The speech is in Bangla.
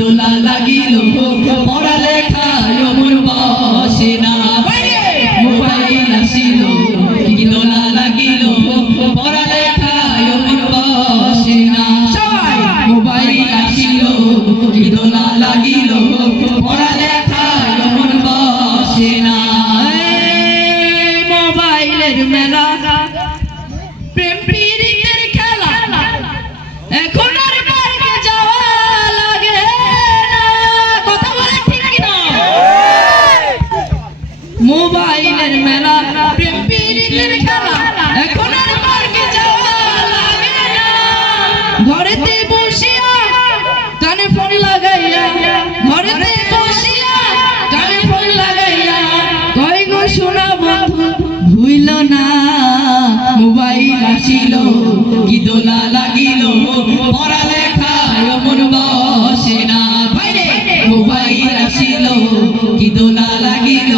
দোলা লাগিল পড়ালেখায় মন বসে না। মোবাইল আসিল, কি দোলা লাগিল পড়ালেখায় মন বসে না। মোবাইল আসিল, কি দোলা লাগিল পড়ালেখায় মন বসে না। মোবাইলের মেলা, প্রেম মোবাইলের মেলা প্রেম প্রীতির খেলা। এখন আর পার্কে যাওয়া লাগে না। ঘরেতে বসিয়া কানে ফোন লাগাইয়া, ঘরেতে বসিয়া কানে ফোন লাগাইয়া কই গো শোনা বন্ধু, ভুইল না। মোবাইল আসিল কি দোলা লাগিল, পড়ালেখায় মন বসে না। মোবাইল আসিল কি দোলা লাগিল